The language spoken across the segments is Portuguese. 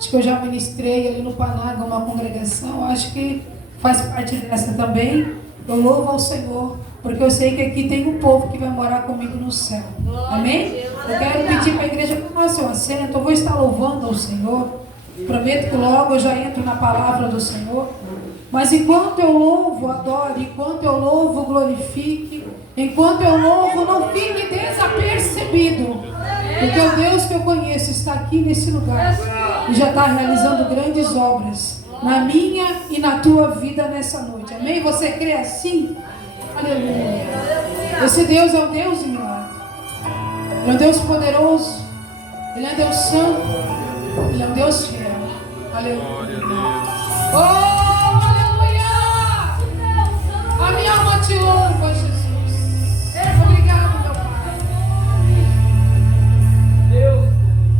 Acho que eu já ministrei ali no Panaga uma congregação. Acho que faz parte dessa também. Eu louvo ao Senhor, porque eu sei que aqui tem um povo que vai morar comigo no céu. Amém? Eu quero pedir para a igreja que nós se assenta. Eu vou estar louvando ao Senhor. Prometo que logo eu já entro na palavra do Senhor. Mas enquanto eu louvo, adoro. Enquanto eu louvo, glorifique. Enquanto eu louvo, não fique desapercebido. Porque o Deus que eu conheço está aqui nesse lugar. E já está realizando grandes obras na minha e na tua vida nessa noite. Amém? Você crê assim? Aleluia. Esse Deus é um Deus de milagre. Ele é um Deus poderoso. Ele é um Deus santo. Ele é um Deus fiel. Aleluia. Oh, aleluia! A minha alma te louva, Jesus. Obrigado, meu Pai.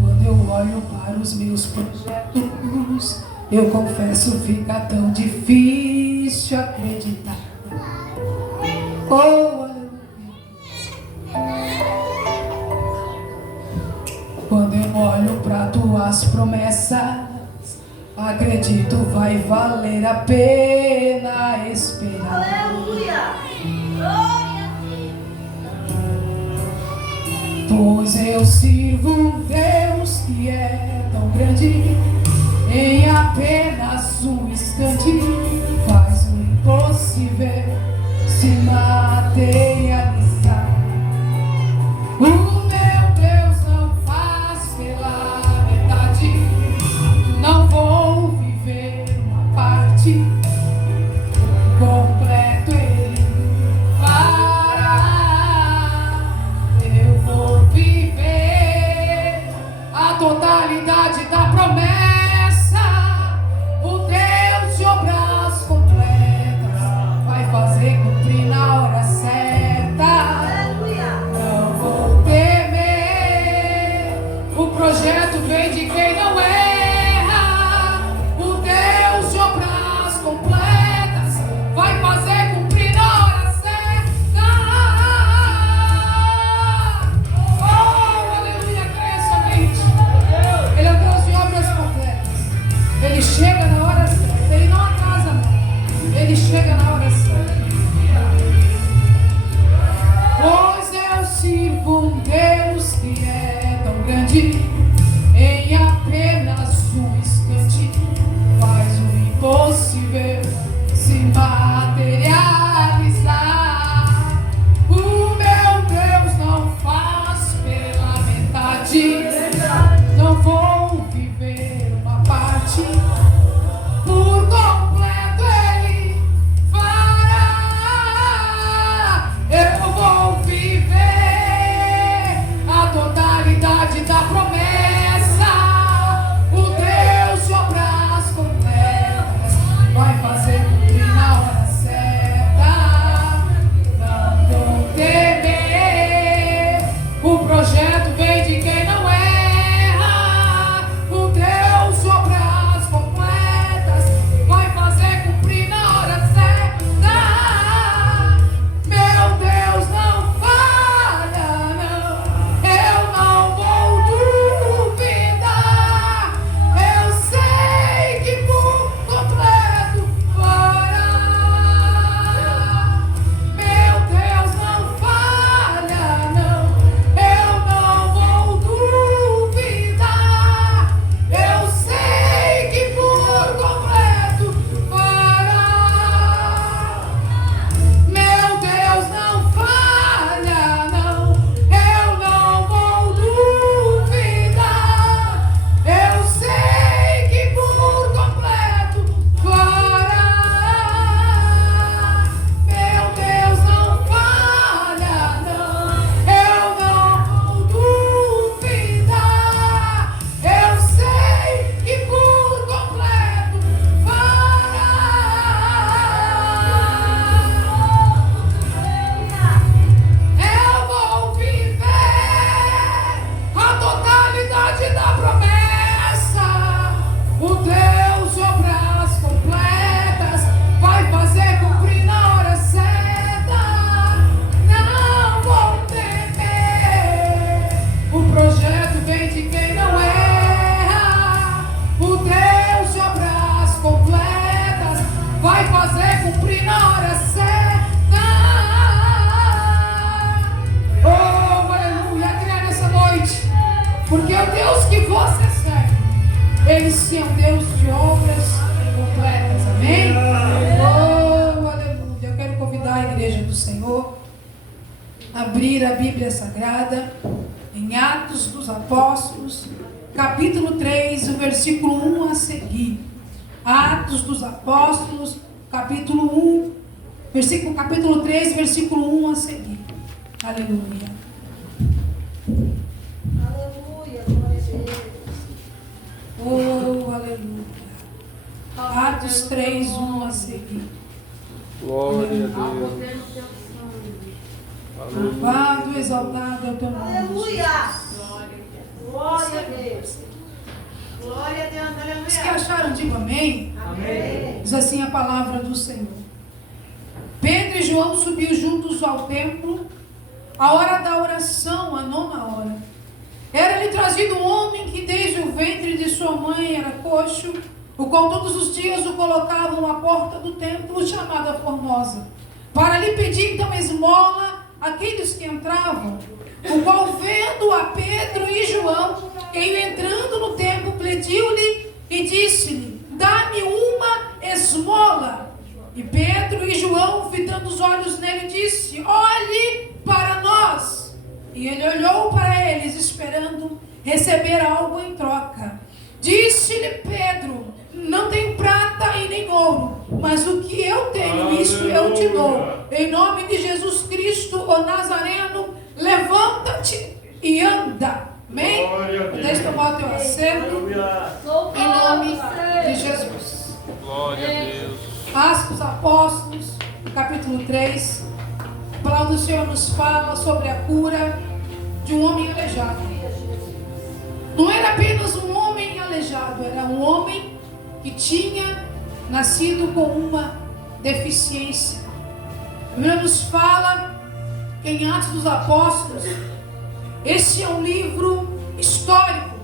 Quando eu olho para os meus projetos, eu confesso, fica tão difícil acreditar. Oh, aleluia. Quando eu olho para tuas promessas, acredito, vai valer a pena esperar. Aleluia! Glória a Deus! Pois eu sirvo um Deus que é tão grande, em apenas um instante faz o impossível se materializar. O meu Deus não faz pela metade, não vou viver uma parte, completo Ele fará. Eu vou viver a totalidade da promessa. O Deus de obras completas vai fazer cumprir na hora certa. Não vou temer, o projeto vem de quem não erra. O Deus de obras completas vai fazer cumprir na hora certa. Oh, aleluia, creia somente. Ele é o Deus de obras completas. Ele chega na hora certa, ele não atrasa não. Ele chega na hora certa. Pois eu sirvo um Deus que é tão grande, em apenas abrir a Bíblia Sagrada em Atos dos Apóstolos, capítulo 3, o versículo 1 a seguir. Atos dos Apóstolos, capítulo 3, versículo 1 a seguir. Aleluia. Aleluia, glória a Deus. Oh, aleluia. Atos 3, 1 a seguir. Glória a Deus. Louvado, exaltado é o teu nome. Aleluia. Glória a Deus. Glória a Deus, Os que aleluia. acharam, digo amém. Amém. Diz assim a palavra do Senhor. Pedro e João subiu juntos ao templo, a hora da oração, a 9ª hora. Era-lhe trazido um homem que desde o ventre de sua mãe era coxo, o qual todos os dias o colocavam à porta do templo, chamada Formosa, para lhe pedir então esmola aqueles que entravam, o qual vendo a Pedro e João, e entrando no templo, pediu-lhe e disse-lhe: dá-me uma esmola. E Pedro e João, fitando os olhos nele, disse: olhe para nós. E ele olhou para eles, esperando receber algo em troca. Disse-lhe Pedro: não tenho prata e nem ouro, mas o que eu tenho, isso eu te dou. Em nome de Jesus Cristo, o Nazareno, levanta-te e anda. Amém? Deixa eu tomar o teu assento. Em nome de Jesus. Glória a Deus. Atos dos Apóstolos, capítulo 3. A palavra do Senhor nos fala sobre a cura de um homem aleijado. Não era apenas um homem aleijado, era um homem que tinha nascido com uma deficiência. A Bíblia nos fala que em Atos dos Apóstolos, esse é um livro histórico,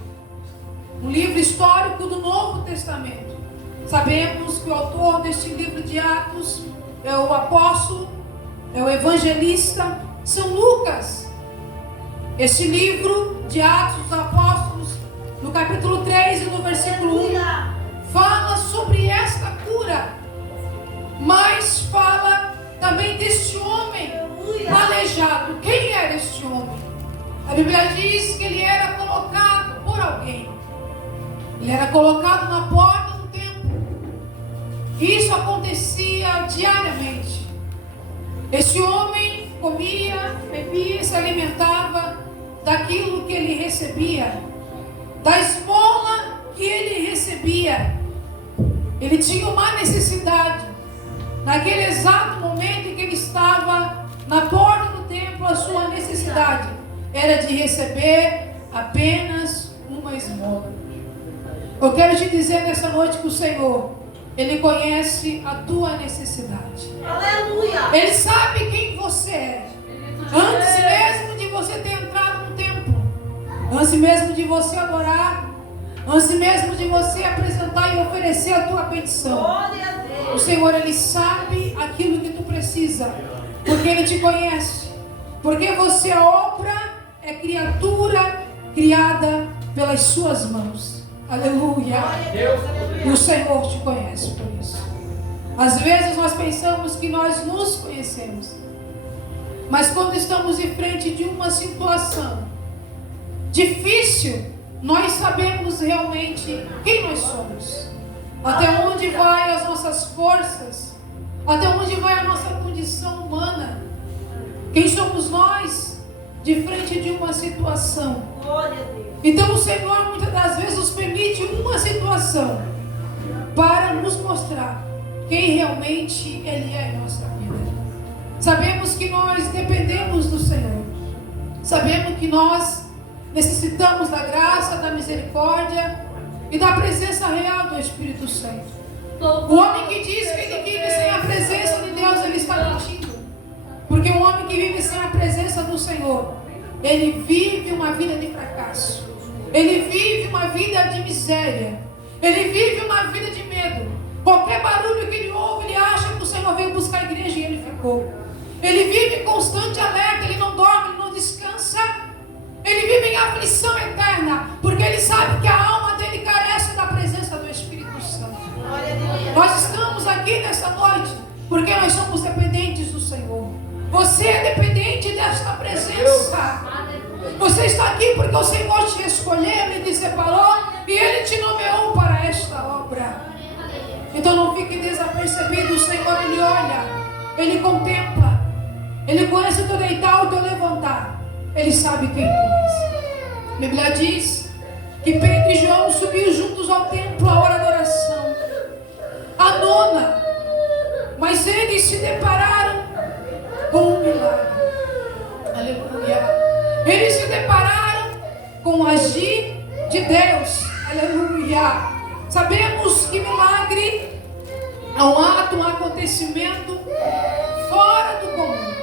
um livro histórico do Novo Testamento. Sabemos que o autor deste livro de Atos é o apóstolo, é o evangelista São Lucas. Este livro de Atos dos Apóstolos, no capítulo 3 e no versículo 1, fala sobre esta cura, mas fala também deste homem aleijado. Quem era este homem? A Bíblia diz que ele era colocado por alguém. Ele era colocado na porta do templo. Isso acontecia diariamente. Esse homem comia, bebia, se alimentava daquilo que ele recebia, da esmola que ele recebia. Ele tinha uma necessidade. Naquele exato momento em que ele estava na porta do templo, a sua necessidade era de receber apenas uma esmola. Eu quero te dizer nessa noite que o Senhor, Ele conhece a tua necessidade. Aleluia. Ele sabe quem você é. Antes mesmo de você ter entrado no templo, antes mesmo de você adorar, antes mesmo de você apresentar e oferecer a tua petição, Glória a Deus. o Senhor, Ele sabe aquilo que tu precisa, porque Ele te conhece, porque você é obra, é criatura criada pelas suas mãos. Aleluia. E o Senhor te conhece por isso. Às vezes nós pensamos que nós nos conhecemos, mas quando estamos em frente de uma situação difícil, nós sabemos realmente quem nós somos, até onde vai as nossas forças, até onde vai a nossa condição humana, quem somos nós de frente de uma situação. Glória a Deus. Então o Senhor muitas das vezes nos permite uma situação para nos mostrar quem realmente Ele é em nossa vida. Sabemos que nós dependemos do Senhor, sabemos que nós necessitamos da graça, da misericórdia e da presença real do Espírito Santo. O homem que diz que ele vive sem a presença de Deus, ele está mentindo. Porque o homem que vive sem a presença do Senhor, ele vive uma vida de fracasso. Ele vive uma vida de miséria. Ele vive uma vida de medo. Qualquer barulho que ele ouve, ele acha que o Senhor veio buscar a igreja e ele ficou. Ele vive em constante alerta, ele não dorme, ele não descansa. Ele vive em aflição eterna, porque ele sabe que a alma dele carece da presença do Espírito Santo. Glória a Deus. Nós estamos aqui nessa noite porque nós somos dependentes do Senhor. Você é dependente ambiente desta presença. Você está aqui porque o Senhor te escolheu e te separou e Ele te nomeou para esta obra. Então não fique desapercebido. O Senhor, Ele olha, Ele contempla, Ele conhece o teu deitar, o teu levantar. Ele sabe quem tu és. A Bíblia diz que Pedro e João subiram juntos ao templo à hora da oração, a nona, mas eles se depararam com um milagre. Aleluia. Eles se depararam com o agir de Deus. Aleluia. Sabemos que milagre é um ato, um acontecimento fora do comum.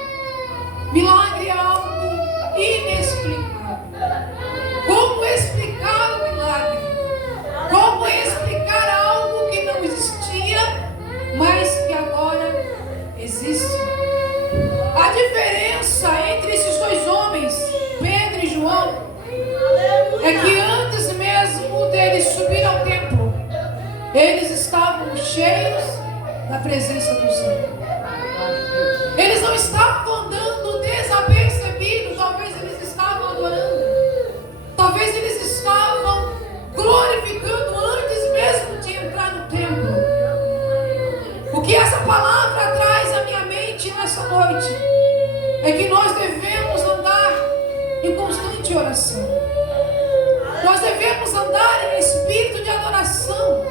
Milagre é algo inexplicável. Como explicar o milagre? Como explicar algo que não existia, mas que agora existe? A diferença entre esses dois homens, Pedro e João, é que antes mesmo deles subir ao templo, eles estavam cheios da presença do Senhor. Eles não estavam andando desapercebidos. Talvez eles estavam adorando, talvez eles estavam glorificando antes mesmo de entrar no templo. O que essa palavra traz à minha mente nessa noite é que nós devemos andar em constante oração. Nós devemos andar em espírito de adoração.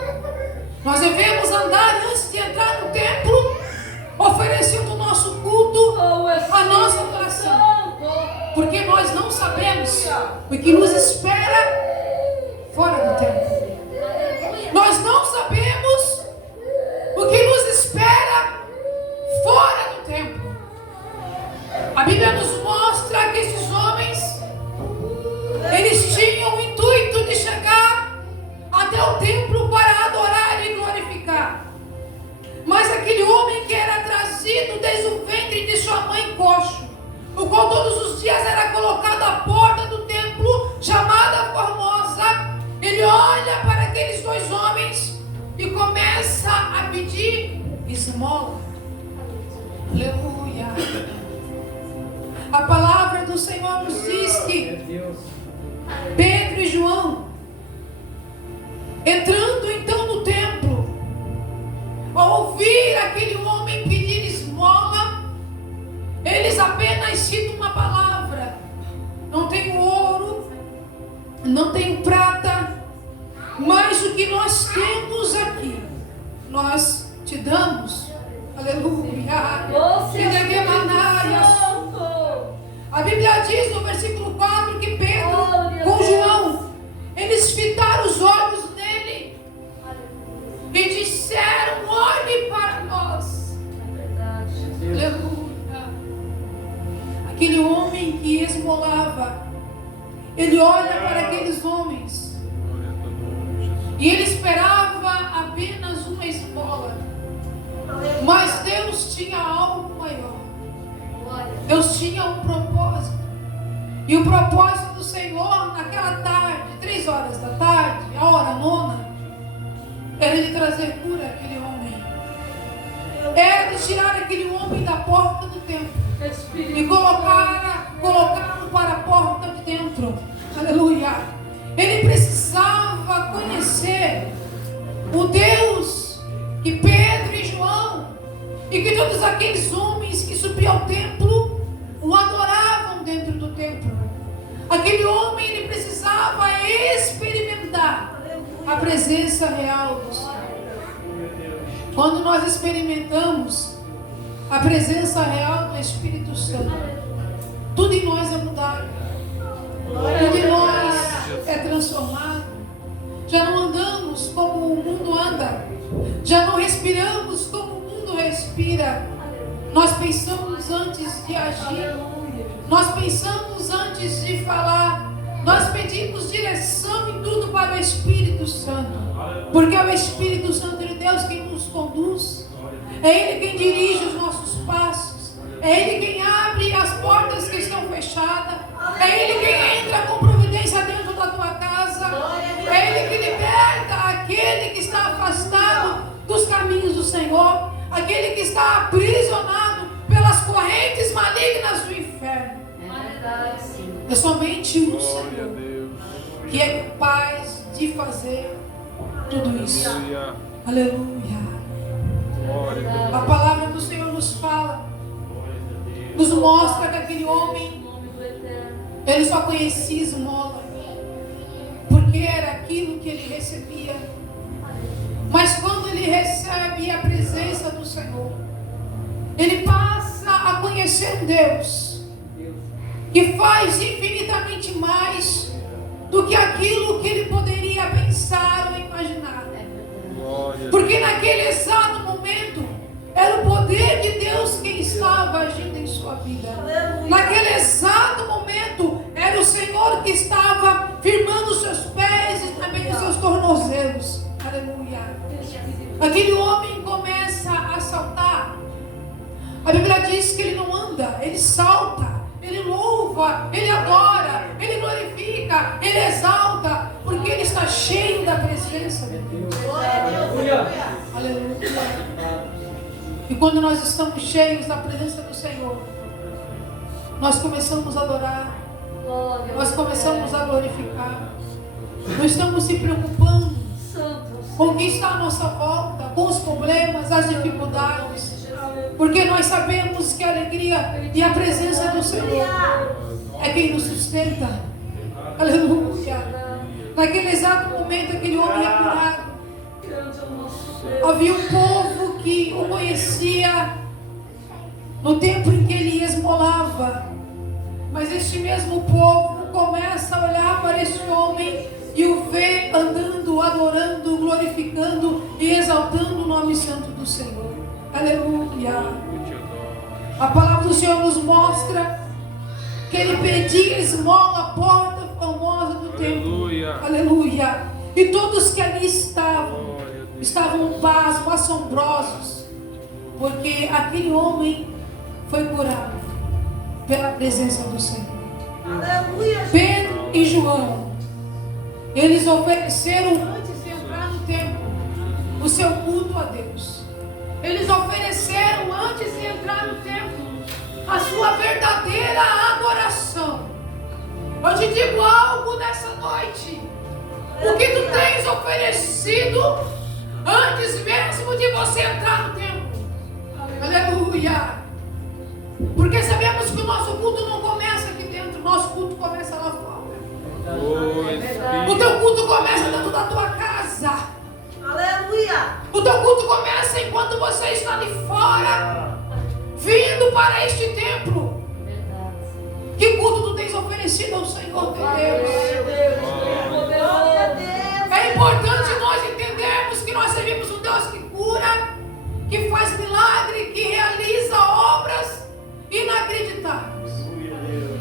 Nós devemos andar antes de entrar no templo, oferecendo o nosso culto, a nossa adoração. Porque nós não sabemos o que nos espera fora do templo. Nós não sabemos o que nos espera fora do templo. A Bíblia nos mostra que esses homens, eles tinham o intuito de chegar até o templo para adorar e glorificar. Mas aquele homem que era trazido desde o ventre de sua mãe coxo, o qual todos os dias era colocado à porta do templo, chamada Formosa, ele olha para aqueles dois homens e começa a pedir esmola. Aleluia. A palavra do Senhor nos diz que Pedro e João, entrando então no templo, ao ouvir aquele homem pedir esmola, eles apenas citam uma palavra: não tenho ouro, não tenho prata, mas o que nós temos aqui, nós te damos. Aleluia. A Bíblia diz no versículo 4 que Pedro com João, eles fitaram os olhos dele e disseram: olhe para nós. Aleluia. Aquele homem que esmolava, ele olha para aqueles homens e ele esperava apenas uma esmola, mas Deus tinha algo maior. Deus tinha um propósito. E o propósito do Senhor naquela tarde, 3 horas da tarde, a hora nona, era de trazer cura àquele homem. Era de tirar aquele homem da porta do templo e colocá-lo para a porta de dentro. Aleluia. Ele precisava conhecer o Deus que Pedro e João e que todos aqueles homens que subiam ao templo o adoravam dentro do templo. Aquele homem, ele precisava experimentar a presença real do Senhor. Quando nós experimentamos a presença real do Espírito Santo, tudo em nós é mudado, tudo em nós é transformado. Já não andamos como o mundo anda, já não respiramos como o mundo respira. Nós pensamos antes de agir, nós pensamos antes de falar, nós pedimos direção em tudo para o Espírito Santo, porque é o Espírito Santo de Deus quem nos conduz, é Ele quem dirige os nossos passos, é Ele quem abre as portas que estão fechadas, é Ele quem entra com providência dentro da tua casa, é Ele que liberta aquele que está afastado dos caminhos do Senhor, aquele que está aprisionado pelas correntes malignas do inferno. inferno. É É somente o Glória a Senhor Deus. que é capaz de fazer tudo isso. Aleluia. Aleluia. Glória a Deus. A palavra do Senhor nos fala, nos mostra que aquele homem, ele só conhecia esmola, porque era aquilo que ele recebia. Mas quando ele recebe a presença do Senhor, ele passa a conhecer um Deus que faz infinitamente mais do que aquilo que ele poderia pensar ou imaginar. Glória a Porque naquele exato momento era o poder de Deus quem estava agindo em sua vida. Naquele exato momento era o Senhor que estava firmando os seus pés e também os seus tornozelos. Aleluia. Aquele homem começa a saltar. A Bíblia diz que ele não anda, ele salta, ele louva, ele adora, ele glorifica, ele exalta, porque ele está cheio da presença de Deus. Aleluia. E quando nós estamos cheios da presença do Senhor, nós começamos a adorar, nós começamos a glorificar, não estamos se preocupando com o que está à nossa volta, com os problemas, as dificuldades, porque nós sabemos que a alegria e a presença do Senhor é quem nos sustenta. Aleluia. Naquele exato momento, aquele homem é curado. Havia um povo que o conhecia no tempo em que ele esmolava, mas este mesmo povo começa a olhar para este homem e o vê andando, adorando, glorificando e exaltando o nome santo do Senhor. Aleluia. A palavra do Senhor nos mostra que ele pedia esmola à porta famosa do templo. Aleluia. E todos que ali estavam pasmos, assombrosos, porque aquele homem foi curado pela presença do Senhor. Aleluia. Pedro e João, eles ofereceram antes de entrar no templo o seu culto a Deus. Eles ofereceram antes de entrar no templo a sua verdadeira adoração. Eu te digo algo nessa noite. O que tu tens oferecido antes mesmo de você entrar no templo? Aleluia. Porque sabemos que o nosso culto não começa aqui dentro, o nosso culto começa lá fora. O teu culto começa dentro da tua casa. Aleluia. O teu culto começa enquanto você está ali fora, vindo para este templo. Que culto tu tens oferecido ao Senhor teu Deus? É importante nós entendermos que nós servimos um Deus que cura, que faz milagre, que realiza obras inacreditáveis,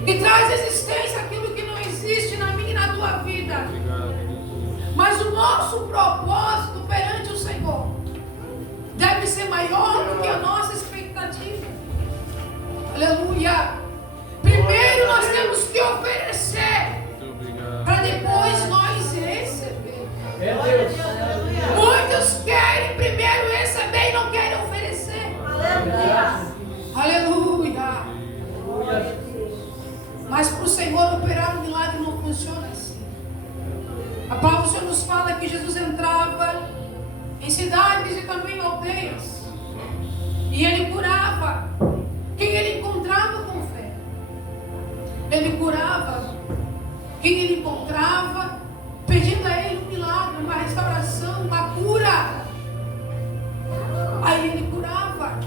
que traz existência aquilo que não existe na minha e na tua vida. Mas o nosso propósito perante o Senhor deve ser maior do que a nossa expectativa. Aleluia. Primeiro nós temos que oferecer, para depois nós receber. Muitos querem primeiro receber e não querem oferecer. Aleluia. Mas para o Senhor operar um milagre não funciona assim. A palavra do Senhor nos fala que Jesus entrava em cidades e também em aldeias, e ele curava quem ele encontrava com fé. Ele curava quem ele encontrava, pedindo a ele um milagre, uma restauração, uma cura. Aí ele curava.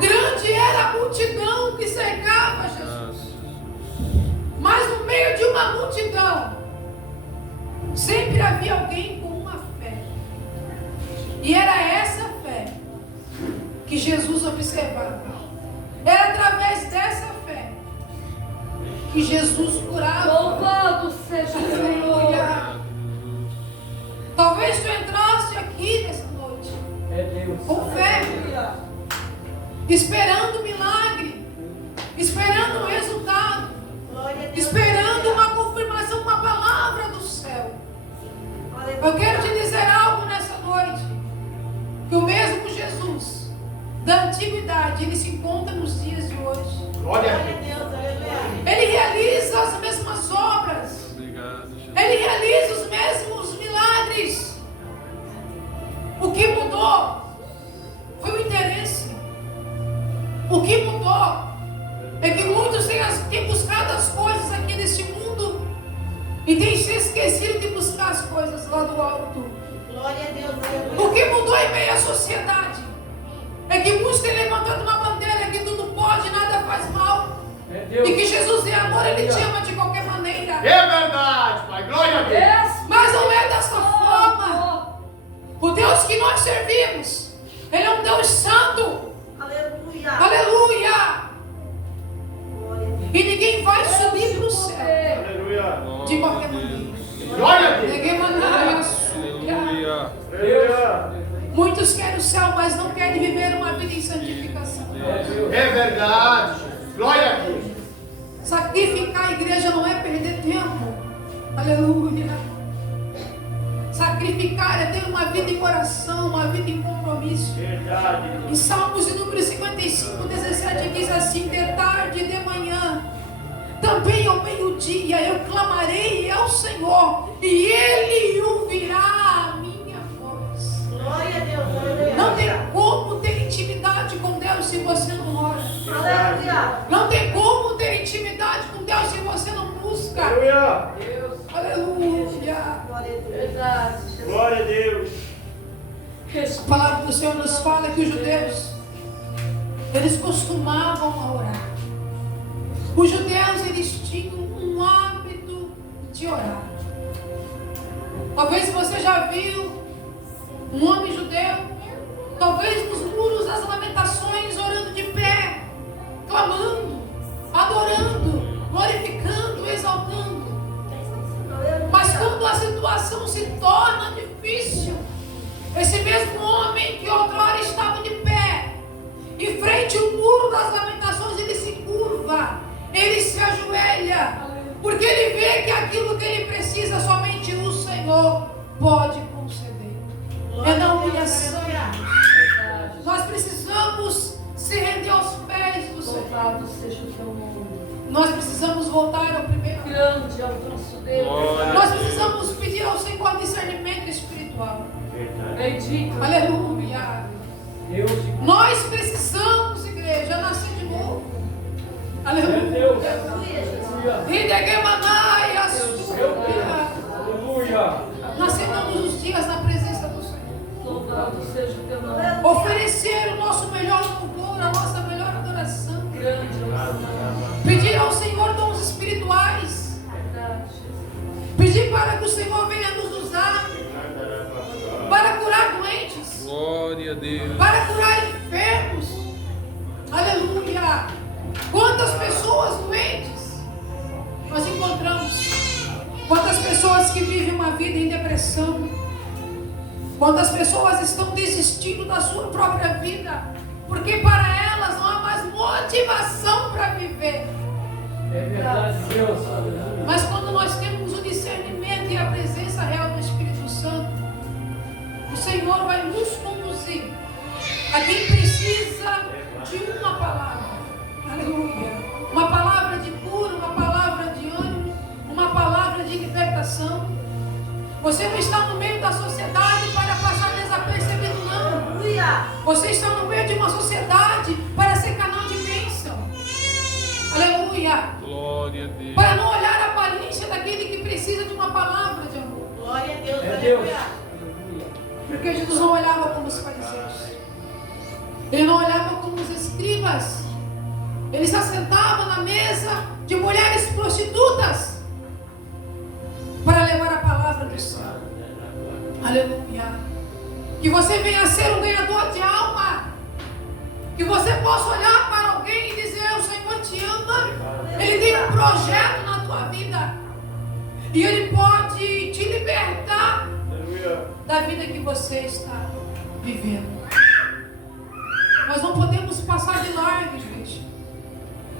Grande era a multidão que cercava Jesus, mas no meio de uma multidão sempre havia alguém com uma fé, e era essa fé que Jesus observava. Era através dessa fé que Jesus curava. Louvado seja o Senhor. Talvez tu entraste aqui nessa noite com fé, esperando um milagre, esperando um resultado, esperando uma confirmação, uma palavra do céu. Eu quero te dizer algo nessa noite, que o mesmo Jesus da antiguidade, ele se encontra nos dias de hoje. Glória a Glória a Deus. Deus, aleluia. Ele realiza as mesmas obras. Obrigado, Jesus. Ele realiza os mesmos milagres. O que mudou foi o interesse. O que mudou é que muitos têm buscado as coisas aqui neste mundo e têm se esquecido de buscar as coisas lá do alto. Glória a Deus, aleluia. O que mudou em meio à sociedade é que muitos têm levantado uma bandeira que tudo pode, nada faz mal. E que Jesus é amor, Ele te ama de qualquer maneira. É verdade, Pai. Glória a Deus. Mas não é dessa forma. O Deus que nós servimos, Ele é um Deus santo. Aleluia. Aleluia. Glória a Deus. E ninguém vai subir para o céu Aleluia. de qualquer maneira. Glória a Deus. Ninguém manda açúcar. Aleluia. Aleluia. Muitos querem o céu, mas não querem viver uma vida em santificação. É verdade. Glória a Deus. Sacrificar a igreja não é perder tempo. Aleluia. Sacrificar é ter uma vida em oração, uma vida em compromisso. Verdade. Em Salmos de número 55, 17 diz assim: de tarde e de manhã, também ao meio-dia, eu clamarei ao Senhor, e Ele ouvirá a minha voz. Glória a Deus, aleluia. Não tem como ter intimidade com Deus se você não ora. Aleluia. Não tem como ter intimidade com Deus se você não busca. Aleluia. Aleluia. Glória a Deus. Verdade. Glória a Deus. A palavra do Senhor nos fala que os judeus, eles costumavam a orar. Os judeus, eles tinham um hábito de orar. Talvez você já viu um homem judeu, talvez nos muros das lamentações, orando de pé, clamando, adorando, glorificando, exaltando. Mas quando a situação se torna difícil, esse mesmo homem que outrora estava de pé, em frente ao muro das lamentações, ele se curva, ele se ajoelha, porque ele vê que aquilo que ele precisa somente o Senhor pode conceder. É na humilhação. Nós precisamos se render aos pés do Senhor. Louvado seja o teu nome. Nós precisamos voltar ao primeiro. Grande é o nosso Deus. Glória. Nós precisamos pedir ao Senhor discernimento espiritual. Bendito. Aleluia. Deus. Nós precisamos, igreja, nascer de novo. Aleluia. Aleluia, Jesus. Ridegemanai, açúcar. Aleluia. Nascer todos os dias na presença do Senhor. Louvado seja o teu nome. Oferecer o nosso melhor louvor, a nossa melhor adoração. Grande é o nosso nome. Pedir ao Senhor dons espirituais. Verdade, Jesus. Pedir para que o Senhor venha nos usar para curar doentes, Glória a Deus. para curar enfermos. Aleluia. Quantas pessoas doentes nós encontramos? Quantas pessoas que vivem uma vida em depressão? Quantas pessoas estão desistindo da sua própria vida? Porque para elas não há mais motivação para viver. É verdade, Deus. Mas quando nós temos o discernimento e a presença real do Espírito Santo, o Senhor vai nos conduzir a quem precisa de uma palavra. Aleluia. Uma palavra de cura, uma palavra de ânimo, uma palavra de libertação. Você não está no meio da sociedade para passar desapercebido, não. Aleluia. Você está no meio de uma sociedade para ser canal de bênção. Aleluia. Glória a Deus. Para não olhar a aparência daquele que precisa de uma palavra de amor. Glória a Deus. É Deus. Aleluia. Porque Jesus não olhava como os fariseus. Ele não olhava como os escribas. Ele se assentava na mesa de mulheres prostitutas para levar a palavra do céu. Aleluia. Que você venha ser um ganhador de alma. Que você possa olhar para alguém e dizer: o Senhor te ama. Ele tem um projeto na tua vida. E Ele pode te libertar Aleluia. da vida que você está vivendo. Nós não podemos passar de largo, igreja.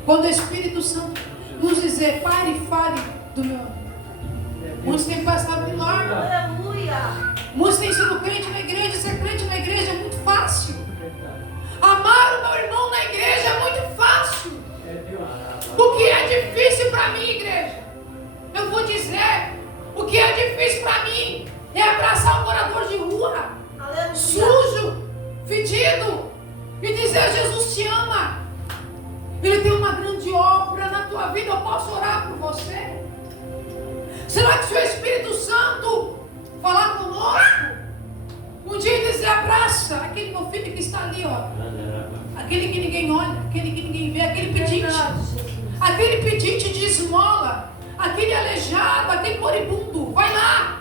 Quando o Espírito Santo nos dizer: pare e fale do meu amor. Muitos têm passado de largo. Aleluia. Muitos têm sido crente na igreja. Ser crente na igreja é muito fácil. Amar aquele que ninguém olha, aquele que ninguém vê, aquele pedinte, aquele pedinte de esmola, aquele aleijado, aquele moribundo. Vai lá.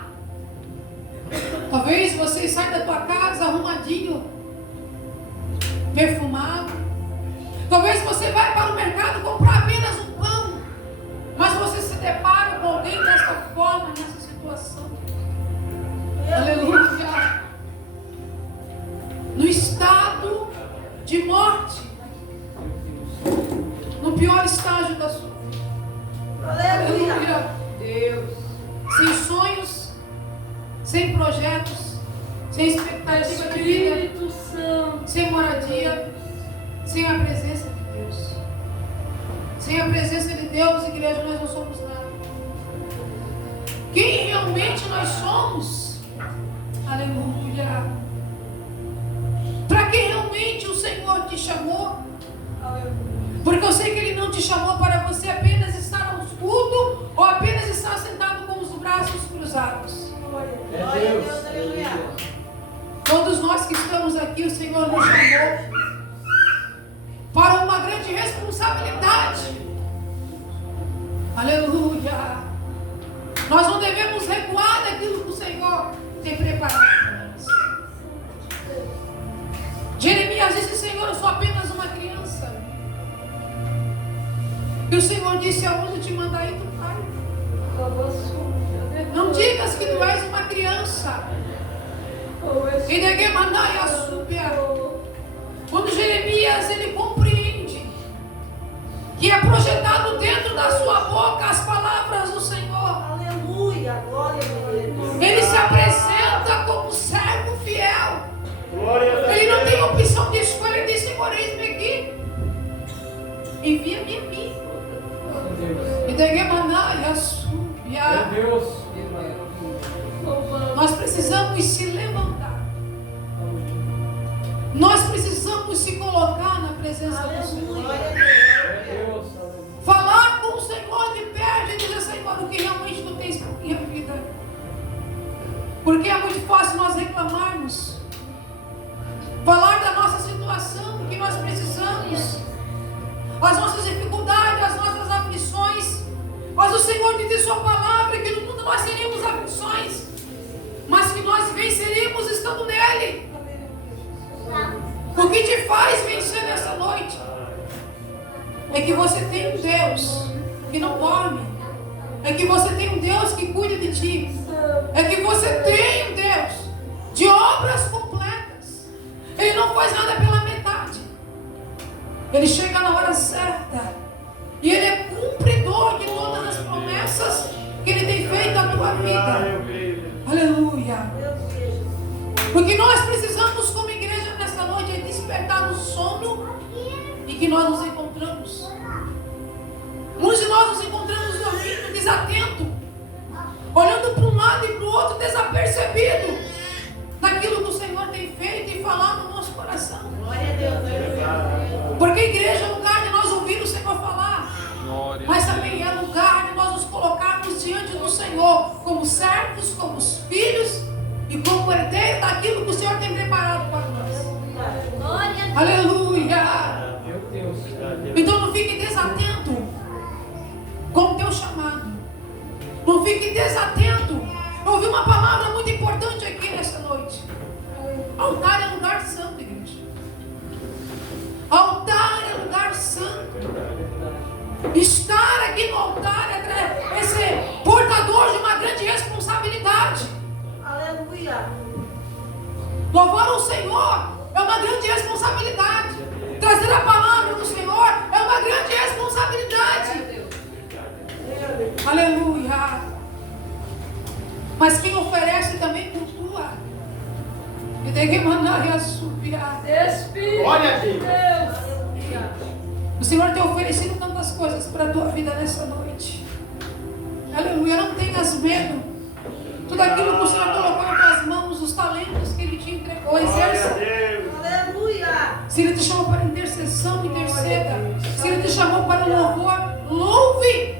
Talvez você saia da tua casa arrumadinho, perfumado. Talvez você vai para o mercado comprar apenas um pão, mas você se depara com alguém dessa forma, nessa situação. Aleluia. No estado de morte, no pior estágio da sua vida. Aleluia. Deus. Sem sonhos, sem projetos, sem expectativa de vida, Espírito Santo. sem moradia, sem a presença de Deus. Sem a presença de Deus, igreja, nós não somos nada. Quem realmente nós somos? Aleluia. Para quem realmente o Senhor te chamou? Porque eu sei que Ele não te chamou para você apenas estar aos cultos ou apenas estar sentado com os braços cruzados. Glória a Deus, aleluia. Todos nós que estamos aqui, o Senhor nos chamou para uma grande responsabilidade. Aleluia. Nós não devemos recuar daquilo que o Senhor tem preparado para nós. Jeremias disse: Senhor, eu sou apenas uma criança. E o Senhor disse: aonde te mandar ir, tu vai. Não digas que tu és uma criança. E ninguém mandar a súbia. Quando Jeremias ele compreende que é projetado dentro da sua boca as palavras do Senhor, Aleluia. Glória a Deus. ele se apresenta como servo fiel. Glória a Deus. Ele não tem opção de escolha. Ele diz: Senhor, eis-me aqui, envia-me a mim. E ninguém mandar a súbia. Meu Deus. Nós precisamos se levantar. Nós precisamos se colocar na presença do Senhor. Glória a Deus. Meu Deus. Falar com o Senhor de perto e dizer: Senhor, o que realmente tu tens para minha vida. Porque é muito fácil nós reclamarmos, falar da nossa situação, o que nós precisamos, as nossas dificuldades, as nossas aflições. Mas o Senhor diz em sua palavra que no mundo nós teríamos aflições, mas que nós venceríamos estando nele. O que te faz vencer nessa noite é que você tem um Deus que não dorme, é que você tem um Deus que cuida de ti, é que você tem um Deus de obras completas. Ele não faz nada pela metade. Ele chega na hora certa e Ele é cumpridor de todas as promessas que Ele tem feito à tua vida. Aleluia. O que nós precisamos como igreja nesta noite é despertar do sono em que nós nos encontramos. Muitos de nós nos encontramos dormindo, desatento, olhando para um lado e para o outro, desapercebido daquilo que o Senhor tem feito e falado no nosso coração. Glória a Deus. Porque a igreja é lugar de nós ouvir o Senhor falar, Glória mas a também é lugar de nós nos colocarmos diante do Senhor como servos, como filhos e como herdeiro daquilo que o Senhor tem preparado para nós. Glória a Deus. Aleluia! Meu Deus. Então não fique desatento com o teu chamado. Não fique desatento. Eu ouvi uma palavra muito importante aqui nesta noite. Altar é lugar santo, igreja. Altar é lugar santo. Estar aqui no altar é ser portador de uma grande responsabilidade. Aleluia. Louvar o Senhor é uma grande responsabilidade. Trazer a palavra do Senhor é uma grande responsabilidade. Aleluia. Mas quem oferece também cultua. E tem que mandar e assobiar. Espírito Glória a de Deus. Deus. O Senhor tem oferecido tantas coisas para a tua vida nessa noite. Aleluia. Não tenhas medo. Tudo aquilo que o Senhor colocou em tuas mãos, os talentos que Ele te entregou, exerça. Aleluia. Se Ele te chamou para intercessão, interceda. Se Ele te chamou para louvor, louve.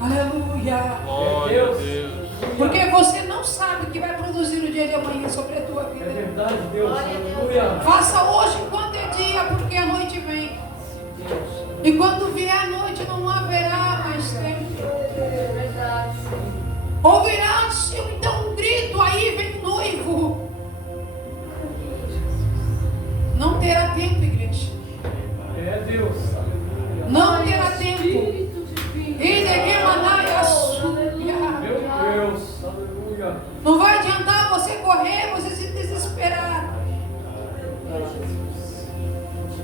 Aleluia. Glória a Deus. Porque você não sabe o que vai produzir o dia de amanhã sobre a tua É vida. verdade, Deus. Glória a Deus. Aleluia. Faça hoje enquanto é dia. Ouvirás então um grito, aí vem o noivo. Não terá tempo, igreja. É Deus. Aleluia. Não terá tempo. Espírito divino. Ele é quem mandar e Meu assobiar. Deus. Aleluia. Não vai adiantar você correr, você se desesperar.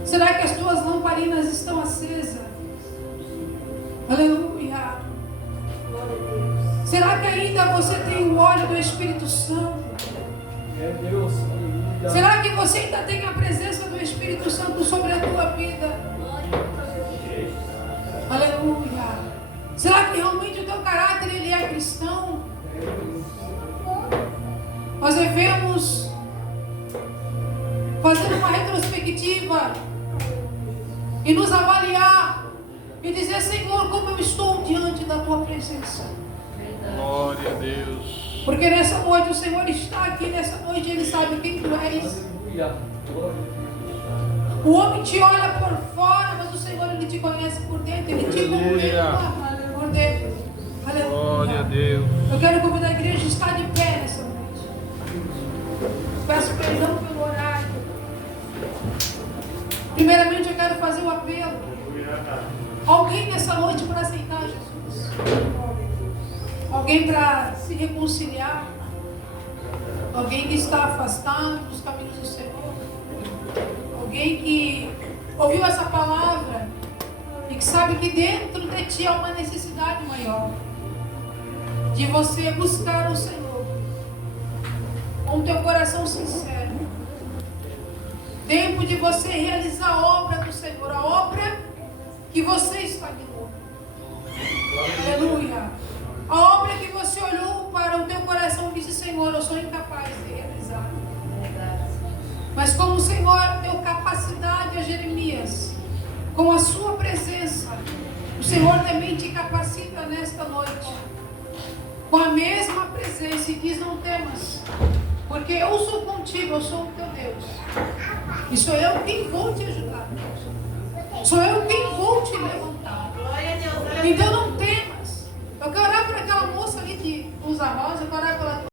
Será que as tuas lamparinas estão acesas? Aleluia. Será que ainda você tem o óleo do Espírito Santo? É Deus. Aleluia. Será que você ainda tem a presença do Espírito Santo sobre a tua vida? Aleluia. Será que realmente o teu caráter ele é cristão? Nós devemos fazer uma retrospectiva e nos avaliar e dizer: Senhor, como eu estou diante da tua presença. Glória a Deus. Porque nessa noite o Senhor está aqui, nessa noite Ele sabe quem tu és. Aleluia. Glória. O homem te olha por fora, mas o Senhor Ele te conhece por dentro, Ele te contempla por dentro. Glória a Aleluia. Deus. Eu quero convidar a igreja a estar de pé nessa noite. Peço perdão pelo horário. Primeiramente eu quero fazer um apelo. Alguém nessa noite para aceitar Jesus? Alguém para se reconciliar? Alguém que está afastado dos caminhos do Senhor? Alguém que ouviu essa palavra e que sabe que dentro de ti há uma necessidade maior de você buscar o Senhor com o teu coração sincero. Tempo de você realizar a obra do Senhor, a obra que você estagnou. Aleluia. A obra que você olhou para o teu coração e disse: Senhor, eu sou incapaz de realizar. Mas como o Senhor deu capacidade a Jeremias, com a sua presença, o Senhor também te capacita nesta noite, com a mesma presença, e diz: não temas, porque eu sou contigo, eu sou o teu Deus. E sou eu quem vou te ajudar. Sou eu quem vou te levantar. Glória a Deus. Então não temas. Eu quero orar por aquela moça ali de blusa rosa, eu quero orar pela